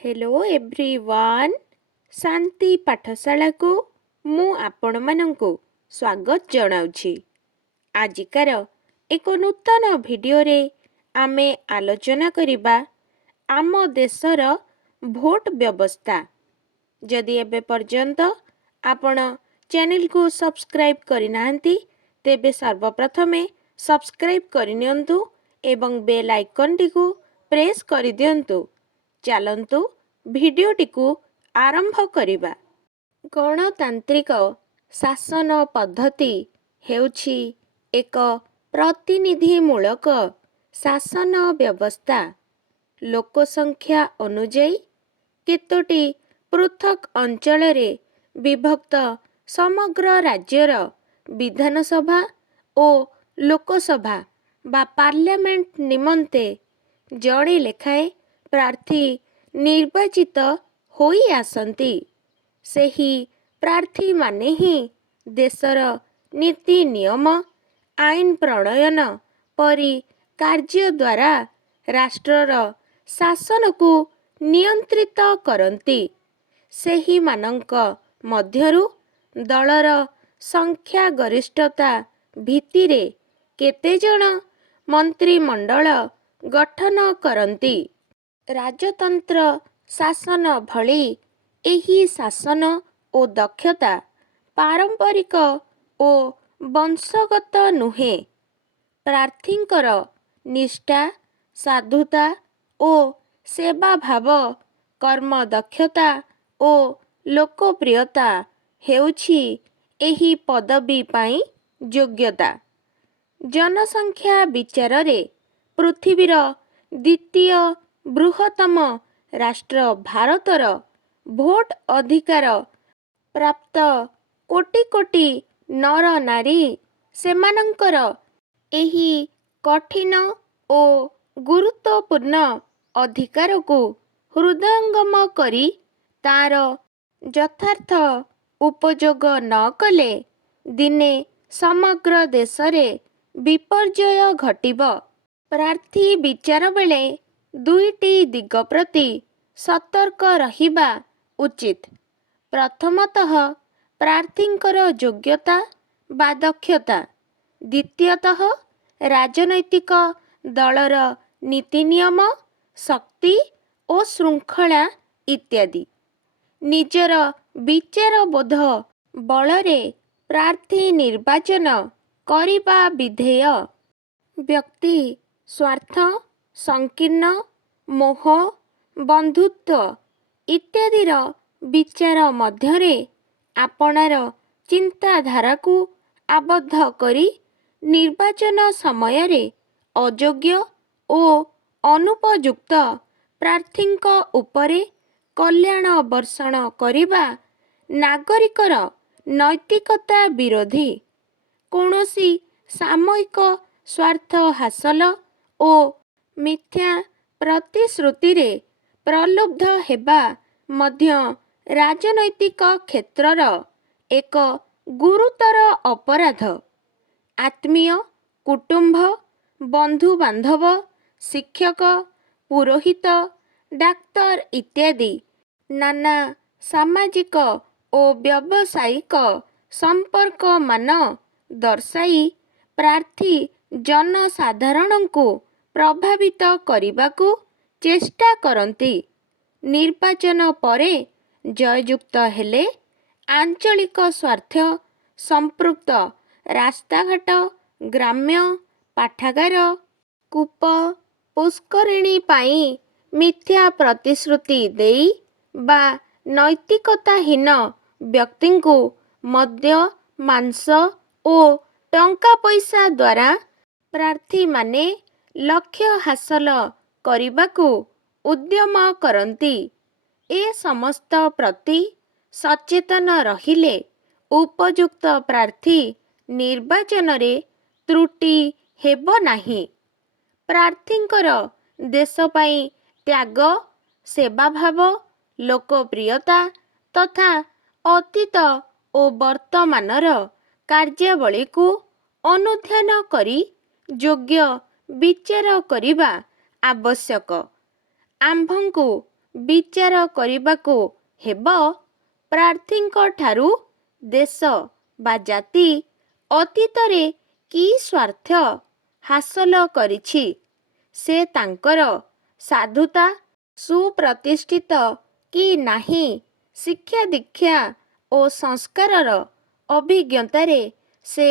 Hello everyone शांति पाठशाला को मु आपण मानंकु स्वागत जनाउछि। आजिकार एक नूतन वीडियो रे आमे आलोचना करिबा आम देशर भोट व्यवस्था। जदि एबे पर्यंत आपण चैनल को सब्सक्राइब करिनाहंती तेबे सर्वप्रथमे सब्सक्राइब करिनियंतु एवं बेल आइकन टी को प्रेस करि दियंतु। चलंतु भिडियोटी को आरंभ करिबा। गणतांत्रिक शासन पद्धति हेउछि एक प्रतिनिधिमूलक शासन व्यवस्था। लोकसंख्या अनुଯାयी केतोटी पृथक अंचल रे विभक्त समग्र राज्यर विधानसभा ओ लोकसभा बा पार्लियामेंट निमंते जड़े लेखाए प्रार्थी निर्वाचित होई आसंती। सेही प्रार्थी माने ही देशर नीति नियम आईन प्रणयन परि कार्य द्वारा राष्ट्रर शासन को नियंत्रित करंती। सेही मानंक मध्यरु दलर संख्या गरिष्ठता भित्तिरे केते जण मंत्रिमंडल गठन करंती। राजतंत्र शासन भली एही शासन ओ दक्षता पारंपरिक ओ वंशगत नुहे। प्रार्थींकर निष्ठा साधुता ओ सेवा भाव कर्म दक्षता ओ लोकप्रियता हेउछि एही पदवी पाई योग्यता। जनसंख्या विचार रे पृथ्वीर द्वितीय बृहत्तम राष्ट्र भारतर भोट अधिकार प्राप्त कोटि कोटि नर नारी सेमानंकर एही कठिन ओ गुरुत्वपूर्ण अधिकार को हृदयंगम करी तार यथार्थ उपयोग न कले दिने समग्र देश रे विपर्जय घटिब। प्रार्थी विचार बेले दुईटी दिग प्रति सतर्क रहिबा उचित। प्रथमतः प्रार्थींकर योग्यता बा दक्षता, द्वितीयतः राजनैतिक दलर नीति नियम शक्ति ओ श्रृंखला इत्यादि। निजर विचार बोध बलरे प्रार्थी निर्वाचन करिबा विधेय। व्यक्ति स्वार्थ संकीर्ण मोह बंधुत्व इत्यादिर विचार मध्यरे आपणार चिंताधारा को आबद्ध करी निर्वाचन समय रे अयोग्य ओ अनुपयुक्त प्रार्थींक उपरे कल्याण वर्षण करिबा नागरिकर नैतिकता विरोधी। कौनसी सामयिक स्वार्थ हासिल ओ मिथ्या प्रतिश्रुति रे प्रलुब्ध हेबा मध्य राजनैतिक क्षेत्रर एक गुरुतर अपराध। आत्मीय कुटुंब बंधु बांधव शिक्षक पुरोहित डाक्तर इत्यादि नाना सामाजिक ओ व्यावसायिक संपर्क मान दर्शाई प्रार्थी जनसाधारण को प्रभावित करने चेष्टा करती। निर्वाचन परे जययुक्त हेले आंचलिक स्वार्थ संपृक्त रास्ताघाट ग्राम्य पाठागार कूप पुष्करिणी पाई मिथ्या प्रतिश्रुति देई बा नैतिकताहीन व्यक्ति को मद्य मांस ओ टंका पैसा द्वारा प्रार्थी माने लक्ष्य हासिल करने उद्यम करती। ए समस्त प्रति सचेतन रहिले उपयुक्त प्रार्थी निर्वाचन रे त्रुटि हेबो नाही। प्रार्थींकर देश पाई त्याग सेवा भाव लोकप्रियता तथा अतीत ओ वर्तमानर कार्यावली को अनुध्यान करी योग्य विचार करिबा आवश्यक। आम्भंकु ବିଚାର କରିବାକୁ ହେବ ପ୍ରାର୍ଥୀଙ୍କ ଠାରୁ ଦେଶ ବା ଜାତି ଅତୀତରେ କି ସ୍ୱାର୍ଥ ହାସଲ କରିଛି, ସେ ତାଙ୍କର ସାଧୁତା ସୁପ୍ରତିଷ୍ଠିତ କି ନାହିଁ, ଶିକ୍ଷା ଦୀକ୍ଷା ଓ ସଂସ୍କାରର ଅଭିଜ୍ଞତାରେ ସେ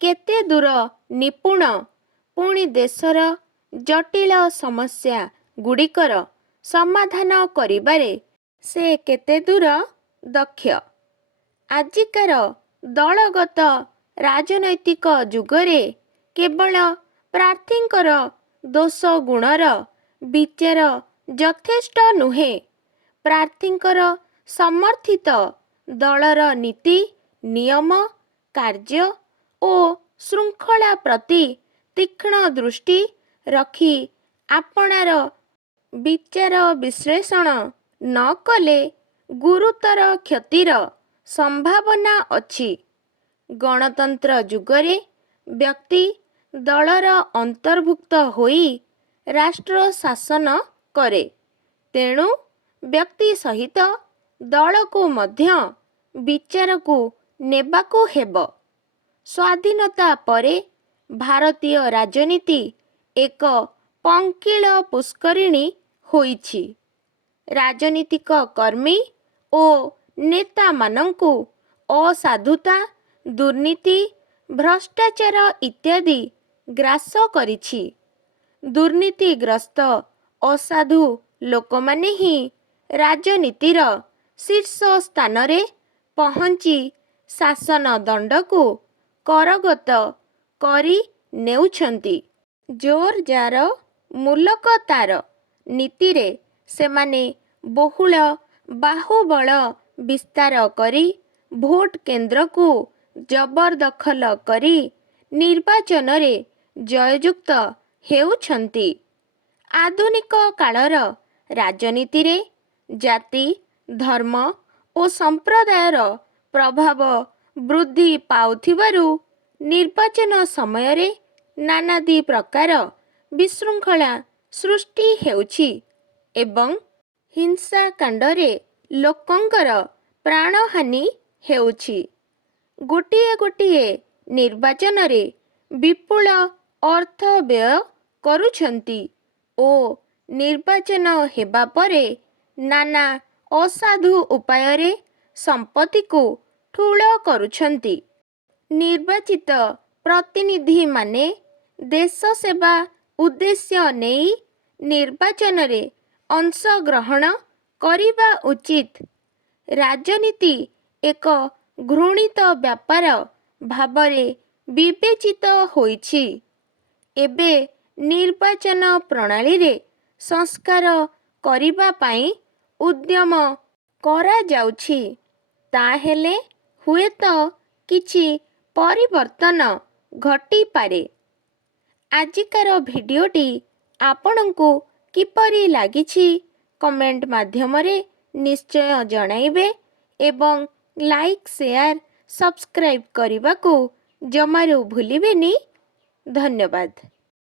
କେତେ ଦୂର ନିପୁଣ, ପୁଣି ଦେଶର ଜଟିଳ ସମସ୍ୟା ଗୁଡ଼ିକର ସମାଧାନ କରିବାରେ ସେ କେତେ ଦୂର ଦକ୍ଷ। ଆଜିକାର ଦଳଗତ ରାଜନୈତିକ ଯୁଗରେ କେବଳ ପ୍ରାର୍ଥୀଙ୍କର ଦୋଷ ଗୁଣର ବିଚାର ଯଥେଷ୍ଟ ନୁହେଁ, ପ୍ରାର୍ଥୀଙ୍କର ସମର୍ଥିତ ଦଳର ନୀତି ନିୟମ କାର୍ଯ୍ୟ ଓ ଶୃଙ୍ଖଳା ପ୍ରତି ତୀକ୍ଷ୍ଣ ଦୃଷ୍ଟି ରଖି ଆପଣାର ବିଚାର ବିଶ୍ଳେଷଣ ନ କଲେ ଗୁରୁତର କ୍ଷତିର ସମ୍ଭାବନା ଅଛି। ଗଣତନ୍ତ୍ର ଯୁଗରେ ବ୍ୟକ୍ତି ଦଳର ଅନ୍ତର୍ଭୁକ୍ତ ହୋଇ ରାଷ୍ଟ୍ର ଶାସନ କରେ, ତେଣୁ ବ୍ୟକ୍ତି ସହିତ ଦଳକୁ ମଧ୍ୟ ବିଚାରକୁ ନେବାକୁ ହେବ। ସ୍ୱାଧୀନତା ପରେ ଭାରତୀୟ ରାଜନୀତି ଏକ ପଙ୍କିଳ ପୁଷ୍କରିଣୀ ହୋଇଛି। ରାଜନୀତିକ କର୍ମୀ ଓ ନେତାମାନଙ୍କୁ ଅସାଧୁତା, ଦୁର୍ନୀତି, ଭ୍ରଷ୍ଟାଚାର ଇତ୍ୟାଦି ଗ୍ରାସ କରିଛି। ଦୁର୍ନୀତିଗ୍ରସ୍ତ ଅସାଧୁ ଲୋକମାନେ ହିଁ ରାଜନୀତିର ଶୀର୍ଷ ସ୍ଥାନରେ ପହଞ୍ଚି ଶାସନ ଦଣ୍ଡକୁ କରଗତ କରି ନେଉଛନ୍ତି। ଜୋର ଯାର ମୁଲକ ତାର ନୀତିରେ ସେମାନେ ବହୁଳ ବାହୁବଳ ବିସ୍ତାର କରି ଭୋଟ କେନ୍ଦ୍ରକୁ ଜବରଦଖଲ କରି ନିର୍ବାଚନରେ ଜୟଯୁକ୍ତ ହେଉଛନ୍ତି। ଆଧୁନିକ କାଳର ରାଜନୀତିରେ ଜାତି, ଧର୍ମ ଓ ସମ୍ପ୍ରଦାୟର ପ୍ରଭାବ ବୃଦ୍ଧି ପାଉଥିବାରୁ ନିର୍ବାଚନ ସମୟରେ ନାନାଦି ପ୍ରକାର ବିଶୃଙ୍ଖଳା ସୃଷ୍ଟି ହେଉଛି ଏବଂ ହିଂସାକାଣ୍ଡରେ ଲୋକଙ୍କର ପ୍ରାଣହାନି ହେଉଛି। ଗୋଟିଏ ଗୋଟିଏ ନିର୍ବାଚନରେ ବିପୁଳ ଅର୍ଥ ବ୍ୟୟ କରୁଛନ୍ତି ଓ ନିର୍ବାଚନ ହେବା ପରେ ନାନା ଅସାଧୁ ଉପାୟରେ ସମ୍ପତ୍ତିକୁ ଠୁଳ କରୁଛନ୍ତି। ନିର୍ବାଚିତ ପ୍ରତିନିଧିମାନେ ଦେଶ ସେବା ଉଦ୍ଦେଶ୍ୟ ନେଇ ନିର୍ବାଚନରେ ଅଂଶଗ୍ରହଣ କରିବା ଉଚିତ। ରାଜନୀତି ଏକ ଘୃଣିତ ବ୍ୟାପାର ଭାବରେ ବିବେଚିତ ହୋଇଛି। ଏବେ ନିର୍ବାଚନ ପ୍ରଣାଳୀରେ ସଂସ୍କାର କରିବା ପାଇଁ ଉଦ୍ୟମ କରାଯାଉଛି। ତାହେଲେ ହୁଏତ କିଛି ପରିବର୍ତ୍ତନ ଘଟିପାରେ। ଆଜିକାର ଭିଡ଼ିଓଟି ଆପଣଙ୍କୁ କିପରି ଲାଗିଛି କମେଣ୍ଟ ମାଧ୍ୟମରେ ନିଶ୍ଚୟ ଜଣାଇବେ ଏବଂ ଲାଇକ୍, ସେୟାର, ସବସ୍କ୍ରାଇବ୍ କରିବାକୁ ଜମାରୁ ଭୁଲିବେନି। ଧନ୍ୟବାଦ।